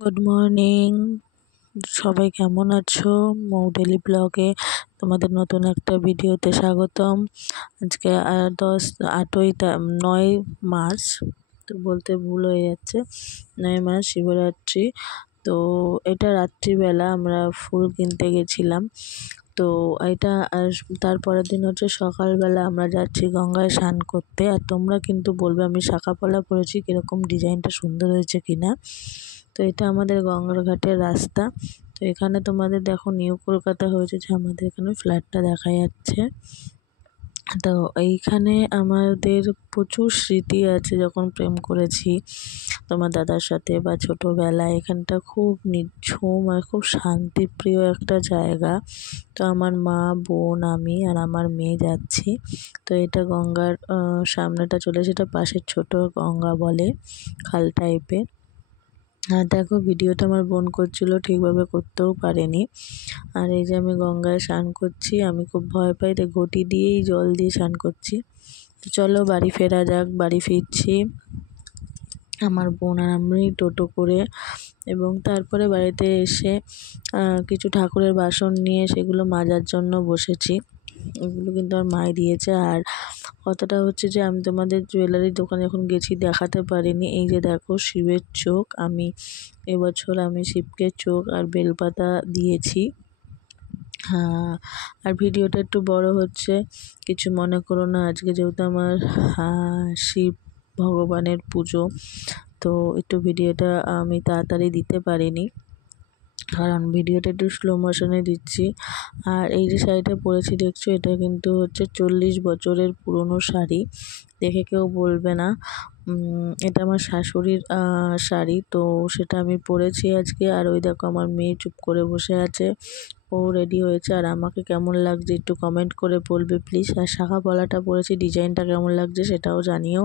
Good morning, সবাই কেমন আছো? মৌ ডেলি ব্লগে তোমাদের নতুন একটা ভিডিওতে স্বাগতম। আজকে 9 মার্চ, তো বলতে ভুল হয়ে যাচ্ছে, 9 মার্চ শিবরাত্রি। তো এটা রাত্রিবেলা আমরা ফুল কিনতে গেছিলাম। তো এটা তারপরের দিন হচ্ছে সকালবেলা আমরা যাচ্ছি গঙ্গায় স্নান করতে। আর তোমরা কিন্তু বলবে আমি শাখা পলা পরেছি, কীরকম ডিজাইনটা সুন্দর হয়েছে কিনা। তো এটা আমাদের গঙ্গার ঘাটের রাস্তা। তো এখানে তোমাদের দেখো নিউ কলকাতা হয়েছে, যে আমাদের এখানে ফ্ল্যাটটা দেখা যাচ্ছে। তো এইখানে আমাদের প্রচুর স্মৃতি আছে, যখন প্রেম করেছি তোমার দাদার সাথে বা ছোটোবেলায়। এখানটা খুব নিঝুম আর খুব শান্তিপ্রিয় একটা জায়গা। তো আমার মা, বোন, আমি আর আমার মেয়ে যাচ্ছি। তো এটা গঙ্গার সামনেটা চলে, সেটা পাশের ছোট গঙ্গা বলে, খাল টাইপের। আর দেখো ভিডিওটা আমার বোন করছিল, ঠিকভাবে করতেও পারেনি। আর এই যে আমি গঙ্গায় স্নান করছি, আমি খুব ভয় পাই, তাই ঘটি দিয়েই জল দিয়ে স্নান করছি। তো চলো বাড়ি ফেরা যাক। বাড়ি ফিরছি আমার বোন আর আমি টোটো করে, এবং তারপরে বাড়িতে এসে কিছু ঠাকুরের বাসন নিয়ে সেগুলো মাজার জন্য বসেছি। এগুলো কিন্তু আমার মাই দিয়েছে। আর কথাটা হচ্ছে যে আমি তোমাদের জুয়েলারির দোকানে যখন গেছি দেখাতে পারিনি। এই যে দেখো শিবের চোখ, এবছর আমি শিবকে চোখ আর বেলপাতা দিয়েছি। আর ভিডিওটা একটু বড় হচ্ছে, কিছু মনে করো না। আজকে যেহেতু আমার শিব ভগবানের পুজো, তো একটু ভিডিওটা আমি তাড়াতাড়ি দিতে পারিনি, কারণ ভিডিওটা একটু স্লো মোশনে দিচ্ছি। আর এই যে শাড়িটা পরেছি দেখছো, এটা কিন্তু হচ্ছে 40 বছরের পুরনো শাড়ি। দেখে কেউ বলবে না, এটা আমার শাশুড়ির শাড়ি। তো সেটা আমি পরেছি আজকে। আর ওই দেখো আমার মেয়ে চুপ করে বসে আছে, ও রেডি হয়েছে। আর আমাকে কেমন লাগছে একটু কমেন্ট করে বলবে প্লিজ। আর শাখা পলাটা পরেছি, ডিজাইনটা কেমন লাগছে সেটাও জানিও।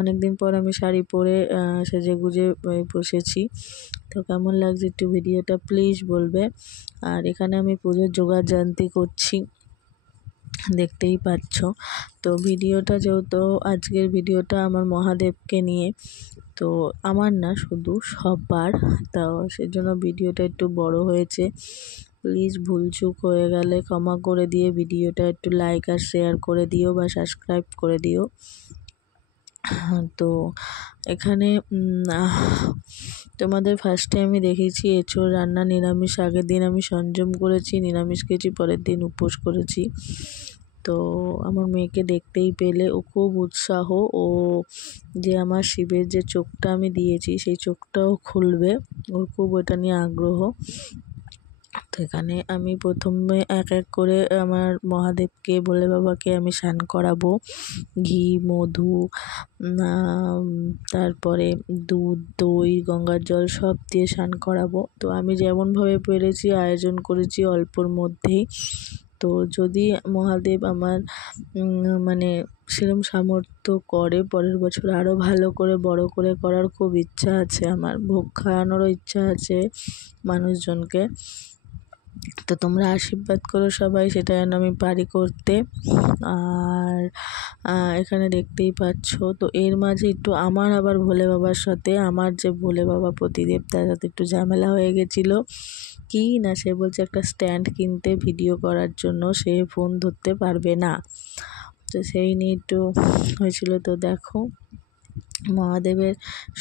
অনেকদিন পর আমি শাড়ি পরে সেজেগুজে বসেছি। তো কেমন লাগছে একটু ভিডিওটা প্লিজ বলবে। আর এখানে আমি পুজোর জোগাড়যন্ত্র করছি, দেখতেই পাচ্ছ। তো ভিডিওটা যেহেতু আজকের ভিডিওটা আমার মহাদেবকে নিয়ে, তো আমার না শুধু সবার, তো সেজন্য ভিডিওটা একটু বড় হয়েছে। প্লিজ ভুলচুক হয়ে গেলে ক্ষমা করে দিয়ে ভিডিওটা একটু লাইক আর শেয়ার করে দিও বা সাবস্ক্রাইব করে দিও। তো এখানে তোমাদের ফার্স্টে আমি দেখেছি এঁচোড় রান্না নিরামিষ। আগের দিন আমি সংযম করেছি, নিরামিষ খেয়েছি, পরের দিন উপোস করেছি। তো আমার মেয়েকে দেখতেই পেলে, ও খুব উৎসাহ, ও যে আমার শিবের যে চোখটা আমি দিয়েছি সেই চোখটাও খুলবে, ওর খুব ওটা নিয়ে আগ্রহ। তো এখানে আমি প্রথমে এক এক করে আমার মহাদেবকে, ভোলে বাবাকে আমি স্নান করাবো। ঘি, মধু, তারপরে দুধ, দই, গঙ্গার জল সব দিয়ে স্নান করাবো। তো আমি যেমনভাবে পেরেছি আয়োজন করেছি অল্পর মধ্যেই। তো যদি মহাদেব আমার মানে সেরকম সামর্থ্য করে, পরের বছর আরও ভালো করে বড় করে করার খুব ইচ্ছা আছে আমার। ভোগ খাওয়ানোরও ইচ্ছা আছে মানুষজনকে। তো তোমরা আশীর্বাদ করো সবাই, সেটা যেন আমি পারি করতে। আর এখানে দেখতেই পাচ্ছ। তো এর মাঝে একটু আমার আবার ভোলে বাবার সাথে, আমার যে ভোলে বাবা প্রতিদেব, তার সাথে একটু ঝামেলা হয়ে গেছিলো। কি না, সে বলছে একটা স্ট্যান্ড কিনতে ভিডিও করার জন্য, সে ফোন ধরতে পারবে না। তো সেই নিয়ে একটু হয়েছিল। তো দেখো মহাদেবের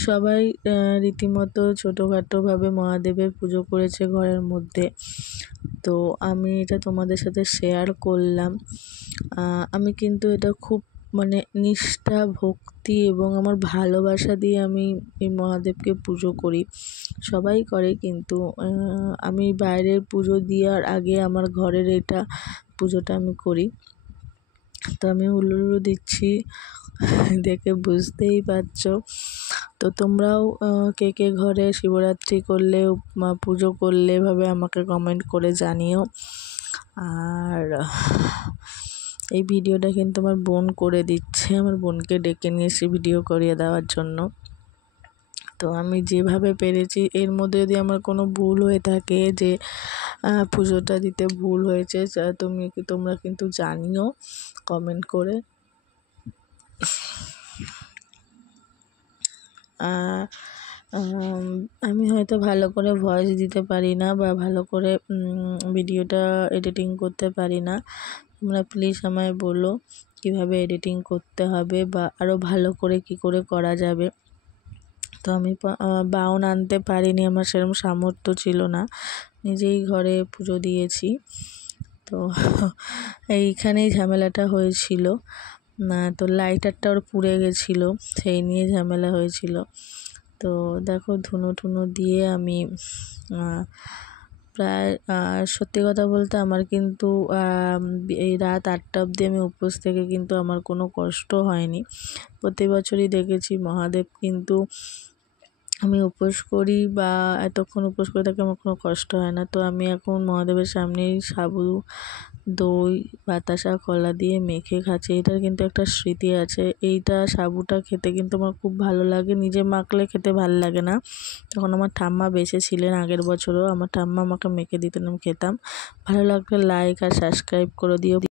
সবাই রীতিমতো ছোটোখাটোভাবে মহাদেবের পুজো করেছে ঘরের মধ্যে। তো আমি এটা তোমাদের সাথে শেয়ার করলাম। আমি কিন্তু এটা খুব মানে নিষ্ঠা, ভক্তি এবং আমার ভালোবাসা দিয়ে আমি এই মহাদেবকে পুজো করি। সবাই করে, কিন্তু আমি বাইরের পুজো দেওয়ার আগে আমার ঘরের এটা পুজোটা আমি করি। তো আমি হুলুহুলু দিচ্ছি, দেখে বুঝতেই পারছো। তো তোমরাও কে কে ঘরে শিবরাত্রি করলে, পুজো করলে, এভাবে আমাকে কমেন্ট করে জানিও। আর এই ভিডিওটা কিন্তু আমার বোন করে দিচ্ছে, আমার বোনকে ডেকে নিয়ে এসে ভিডিও করিয়ে দেওয়ার জন্য। তো আমি যেভাবে পেরেছি, এর মধ্যে যদি আমার কোনো ভুল হয়ে থাকে, যে পুজোটা দিতে ভুল হয়েছে, তোমরা কিন্তু জানিও কমেন্ট করে। আমি হয়তো ভালো করে ভয়েস দিতে পারি না বা ভালো করে ভিডিওটা এডিটিং করতে পারি না। তোমরা প্লিজ আমায় বলো কিভাবে এডিটিং করতে হবে বা আরও ভালো করে কি করে করা যাবে। তো আমি বাউন আনতে পারিনি, আমার সেরকম সামর্থ্য ছিল না, নিজেই ঘরে পুজো দিয়েছি। তো এইখানেই ঝামেলাটা হয়েছিল না, তো লাইটারটা ওর পুড়ে গেছিলো, সেই নিয়ে ঝামেলা হয়েছিল। তো দেখো ধুনো টুনো দিয়ে আমি প্রায় সত্যি কথা বলতে আমার কিন্তু এই রাত 8টা অবধি আমি উপোস থেকে কিন্তু আমার কোনো কষ্ট হয়নি। প্রতি বছরই দেখেছি মহাদেব কিন্তু আমি উপোস করি বা এতক্ষণ উপোস করে থাকি আমার কোনো কষ্ট হয় না। তো আমি এখন মহাদেবের সামনেই সাবু, দই, বাতাসা, কলা দিয়ে মেখে খাচ্ছি। এটার কিন্তু একটা স্মৃতি আছে। এইটা সাবুটা খেতে কিন্তু আমার খুব ভালো লাগে, নিজে মাখলে খেতে ভালো লাগে না। তখন আমার ঠাম্মা বেঁচে ছিলেন, আগের বছরও আমার ঠাম্মা আমাকে মেখে দিতেন, আমি খেতাম। ভালো লাগলে লাইক আর সাবস্ক্রাইব করে দিও।